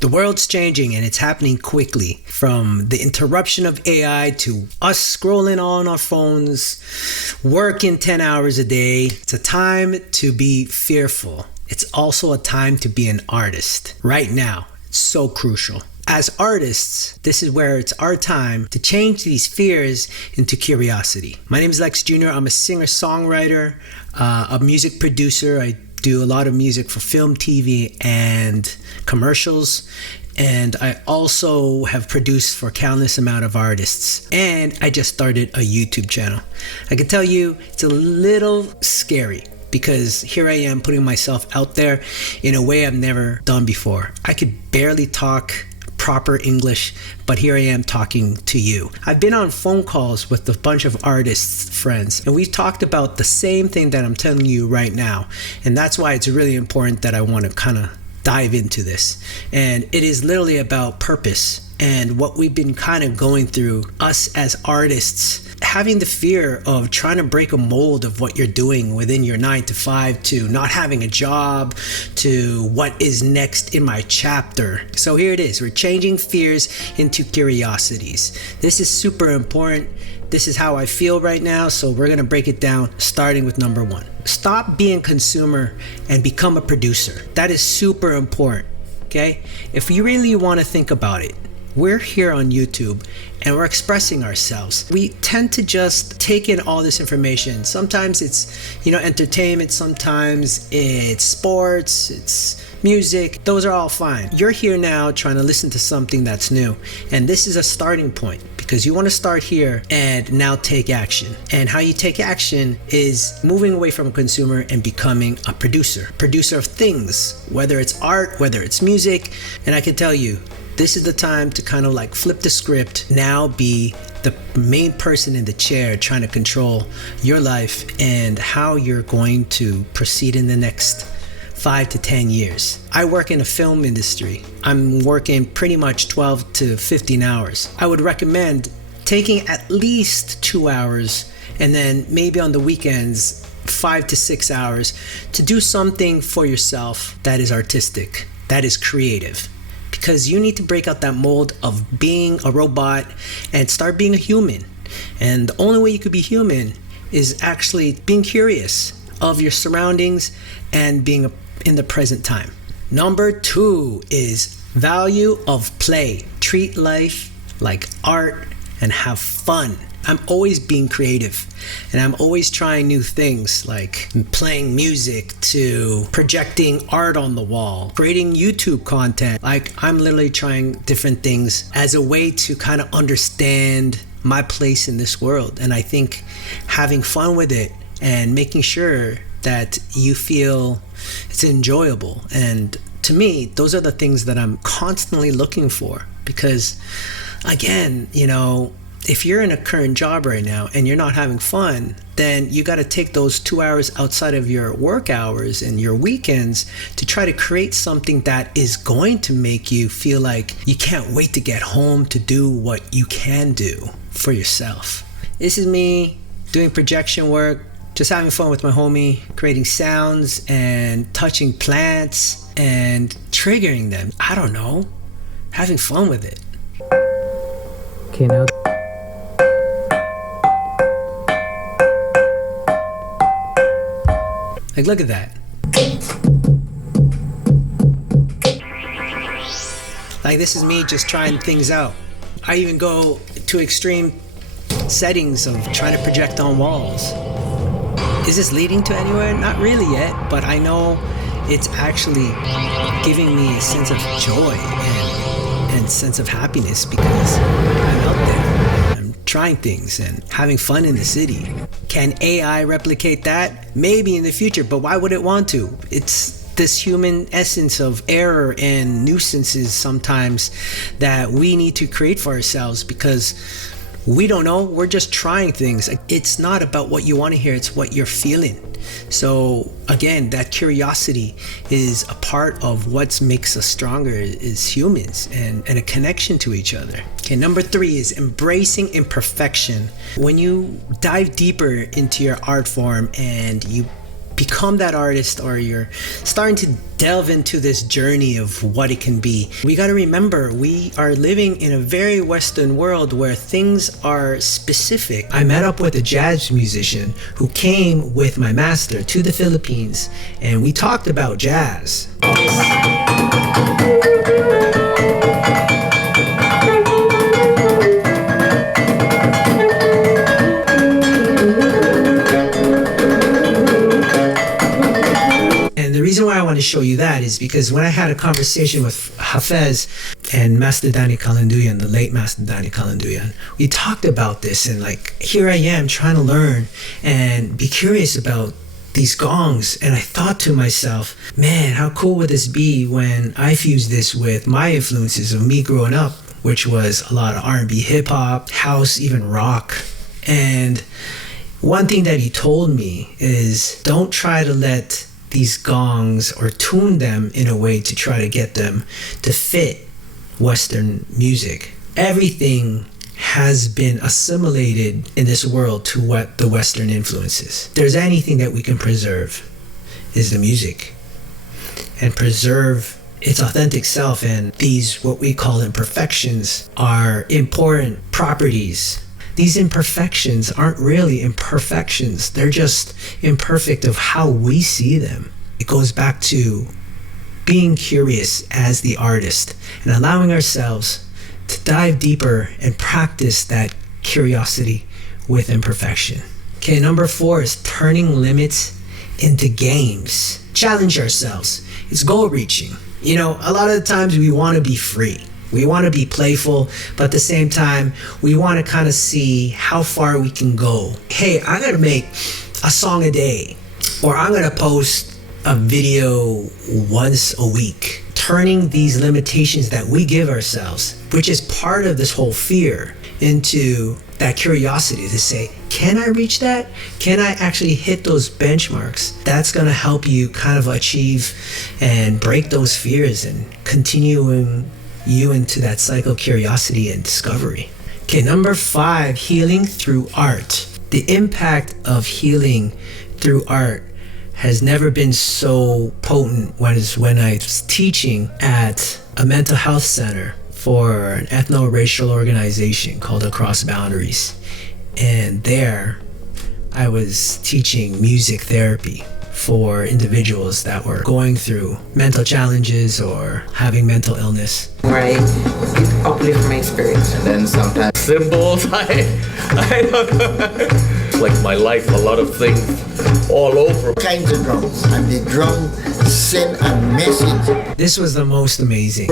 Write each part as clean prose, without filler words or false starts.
The world's changing and it's happening quickly. From the interruption of AI to us scrolling on our phones, working 10 hours a day. It's a time to be fearful. It's also a time to be an artist. Right now, it's so crucial. As artists, this is where it's our time to change these fears into curiosity. My name is Lex Jr. I'm a singer-songwriter, a music producer. I do a lot of music for film, TV, and commercials. And I also have produced for countless amount of artists. And I just started a YouTube channel. I can tell you it's a little scary because here I am putting myself out there in a way I've never done before. I could barely talk proper English, but here I am talking to you. I've been on phone calls with a bunch of artists friends, and we've talked about the same thing that I'm telling you right now. And that's why it's really important that I want to kind of dive into this. And it is literally about purpose and what we've been kind of going through, us as artists, having the fear of trying to break a mold of what you're doing within your 9 to 5, to not having a job, to what is next in my chapter. So here it is. We're changing fears into curiosities. This is super important. This is how I feel right now. So we're going to break it down, starting with number 1. Stop being a consumer and become a producer. That is super important. Okay? If you really want to think about it, we're here on YouTube and we're expressing ourselves. We tend to just take in all this information. Sometimes it's, entertainment. Sometimes it's sports, it's music. Those are all fine. You're here now trying to listen to something that's new. And this is a starting point because you want to start here and now take action. And how you take action is moving away from a consumer and becoming a producer of things, whether it's art, whether it's music. And I can tell you, this is the time to kind of like flip the script. Now be the main person in the chair trying to control your life and how you're going to proceed in the next 5 to 10 years. I work in the film industry. I'm working pretty much 12 to 15 hours. I would recommend taking at least 2 hours and then maybe on the weekends 5 to 6 hours to do something for yourself that is artistic, that is creative. Because you need to break out that mold of being a robot and start being a human. And the only way you could be human is actually being curious of your surroundings and being in the present time. Number 2 is value of play. Treat life like art and have fun. I'm always being creative and I'm always trying new things, like playing music to projecting art on the wall, creating YouTube content. Like I'm literally trying different things as a way to kind of understand my place in this world. And I think having fun with it and making sure that you feel it's enjoyable. And to me, those are the things that I'm constantly looking for because again, if you're in a current job right now and you're not having fun, then you got to take those 2 hours outside of your work hours and your weekends to try to create something that is going to make you feel like you can't wait to get home to do what you can do for yourself. This is me doing projection work, just having fun with my homie, creating sounds and touching plants and triggering them. I don't know, having fun with it. Okay, now. Like, look at that. Like, this is me just trying things out. I even go to extreme settings of trying to project on walls. Is this leading to anywhere? Not really yet, but I know it's actually giving me a sense of joy and sense of happiness because I'm out there. I'm trying things and having fun in the city. Can AI replicate that? Maybe in the future, but why would it want to? It's this human essence of error and nuisances sometimes that we need to create for ourselves because we don't know. We're just trying things. It's not about what you want to hear. It's what you're feeling. So again, that curiosity is a part of what makes us stronger as humans and a connection to each other. Okay, number 3 is embracing imperfection. When you dive deeper into your art form and you become that artist, or you're starting to delve into this journey of what it can be, we got to remember we are living in a very Western world where things are specific. I met up with a jazz musician who came with my master to the Philippines, and we talked about jazz. The reason why I want to show you that is because when I had a conversation with Hafez and Master Danny Kalanduyan, the late Master Danny Kalanduyan, we talked about this, and like, here I am trying to learn and be curious about these gongs, and I thought to myself, man, how cool would this be when I fuse this with my influences of me growing up, which was a lot of R&B, hip-hop, house, even rock. And one thing that he told me is, don't try to let these gongs or tune them in a way to try to get them to fit Western music. Everything has been assimilated in this world to what the Western influences. If there's anything that we can preserve, is the music, and preserve its authentic self. And these, what we call imperfections, are important properties. These imperfections aren't really imperfections. They're just imperfect of how we see them. It goes back to being curious as the artist and allowing ourselves to dive deeper and practice that curiosity with imperfection. Okay, number 4 is turning limits into games. Challenge ourselves. It's goal reaching. You know, a lot of the times we want to be free. We want to be playful, but at the same time, we want to kind of see how far we can go. Hey, I'm going to make a song a day, or I'm going to post a video once a week. Turning these limitations that we give ourselves, which is part of this whole fear, into that curiosity to say, can I reach that? Can I actually hit those benchmarks? That's going to help you kind of achieve and break those fears and continuing you into that cycle of curiosity and discovery. Okay, number 5, healing through art. The impact of healing through art has never been so potent when I was teaching at a mental health center for an ethno-racial organization called Across Boundaries. And there I was teaching music therapy for individuals that were going through mental challenges or having mental illness. Right, it uplifts my spirits. And then sometimes symbols, I don't know. Like my life, a lot of things all over. Kinds of drums, and the drum send a message. This was the most amazing.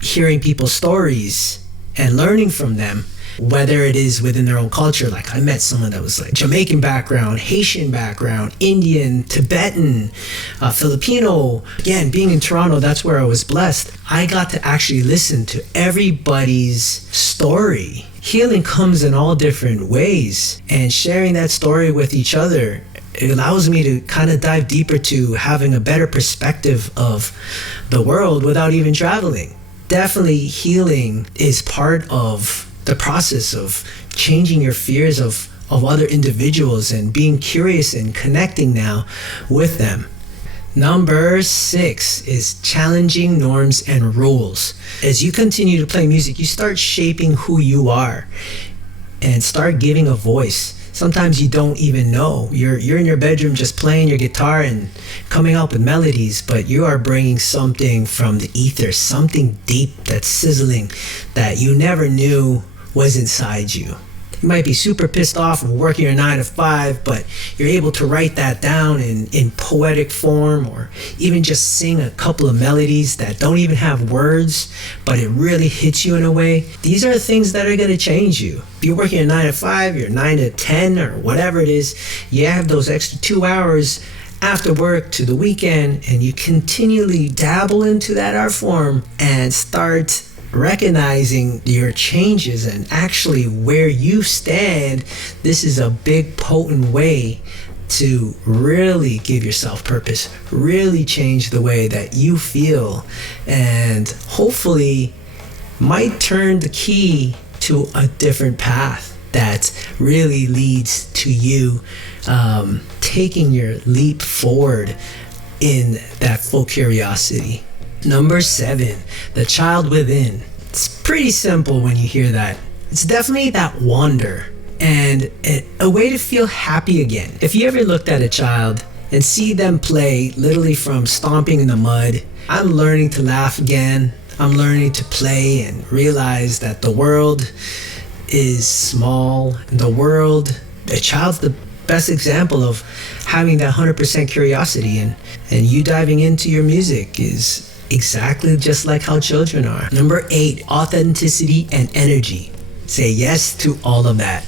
Hearing people's stories and learning from them, whether it is within their own culture. Like, I met someone that was like Jamaican background, Haitian background, Indian, Tibetan, Filipino. Again, being in Toronto, that's where I was blessed. I got to actually listen to everybody's story. Healing comes in all different ways, and sharing that story with each other, it allows me to kind of dive deeper to having a better perspective of the world without even traveling. Definitely healing is part of the process of changing your fears of other individuals and being curious and connecting now with them. Number 6 is challenging norms and rules. As you continue to play music, you start shaping who you are and start giving a voice. Sometimes you don't even know. You're in your bedroom just playing your guitar and coming up with melodies, but you are bringing something from the ether, something deep that's sizzling that you never knew was inside you. You might be super pissed off from working your 9 to 5, but you're able to write that down in poetic form, or even just sing a couple of melodies that don't even have words, but it really hits you in a way. These are things that are going to change you. If you're working your 9 to 5, your 9 to 10, or whatever it is, you have those extra 2 hours after work to the weekend, and you continually dabble into that art form and start recognizing your changes and actually where you stand. This is a big, potent way to really give yourself purpose, really change the way that you feel, and hopefully might turn the key to a different path. that really leads to you taking your leap forward in that full curiosity. Number 7, the child within. It's pretty simple when you hear that. It's definitely that wonder and a way to feel happy again. If you ever looked at a child and see them play literally from stomping in the mud, I'm learning to laugh again. I'm learning to play and realize that the world is small. A child's the best example of having that 100% curiosity, and you diving into your music is exactly just like how children are. Number 8, authenticity and energy. Say yes to all of that.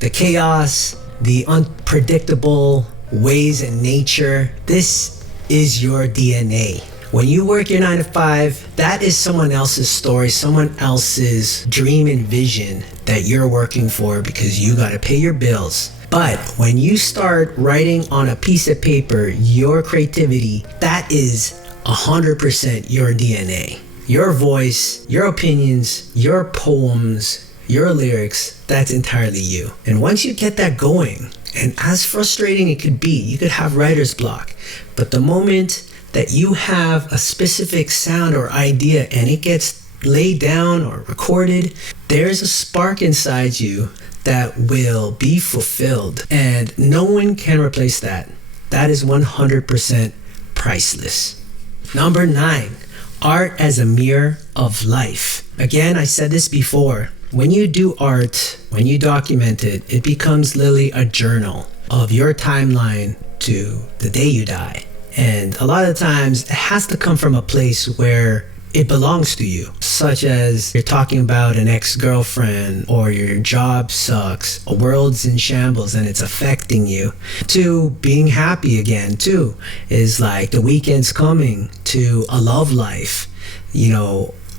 The chaos, the unpredictable ways in nature. This is your DNA. When you work your 9 to 5, that is someone else's story, someone else's dream and vision that you're working for because you got to pay your bills. But when you start writing on a piece of paper your creativity, that is 100% your DNA. Your voice, your opinions, your poems, your lyrics, that's entirely you. And once you get that going, and as frustrating it could be, you could have writer's block, but the moment that you have a specific sound or idea and it gets laid down or recorded, there's a spark inside you that will be fulfilled, and no one can replace that. That is 100% priceless. Number 9, art as a mirror of life. Again, I said this before. When you do art, when you document it, it becomes literally a journal of your timeline to the day you die. And a lot of times it has to come from a place where it belongs to you, such as you're talking about an ex-girlfriend, or your job sucks, a world's in shambles and it's affecting you, to being happy again too, is like the weekend's coming, to a love life.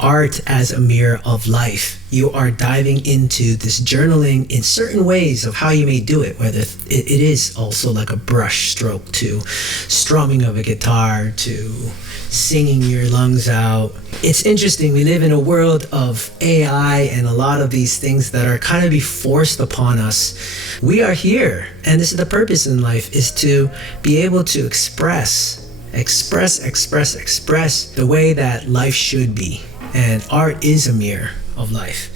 Art as a mirror of life. You are diving into this journaling in certain ways of how you may do it, whether it is also like a brush stroke, to strumming of a guitar, to singing your lungs out. It's interesting, we live in a world of AI and a lot of these things that are kind of be forced upon us. We are here, and this is the purpose in life, is to be able to express the way that life should be. And art is a mirror of life.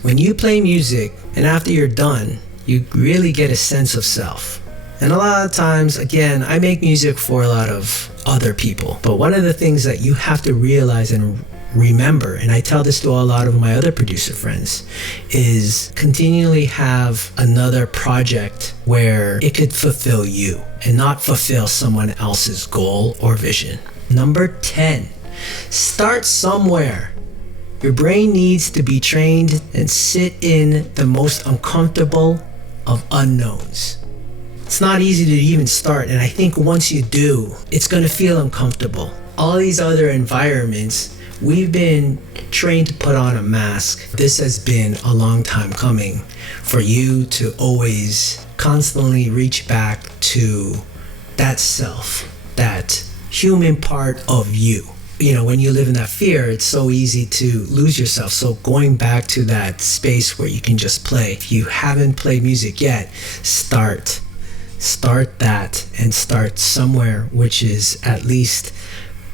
When you play music and after you're done, you really get a sense of self. And a lot of times, again, I make music for a lot of other people. But one of the things that you have to realize and remember, and I tell this to a lot of my other producer friends, is continually have another project where it could fulfill you and not fulfill someone else's goal or vision. Number 10, start somewhere. Your brain needs to be trained and sit in the most uncomfortable of unknowns. It's not easy to even start, and I think once you do, it's going to feel uncomfortable. All these other environments, we've been trained to put on a mask. This has been a long time coming for you to always constantly reach back to that self, that human part of you. When you live in that fear, it's so easy to lose yourself. So going back to that space where you can just play. If you haven't played music yet, start that and start somewhere, which is at least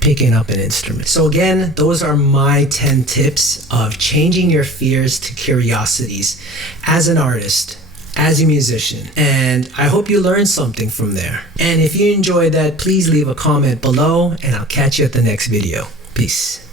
picking up an instrument. So again, those are my 10 tips of changing your fears to curiosities as an artist, as a musician. And I hope you learned something from there. And if you enjoyed that, please leave a comment below, and I'll catch you at the next video. Peace.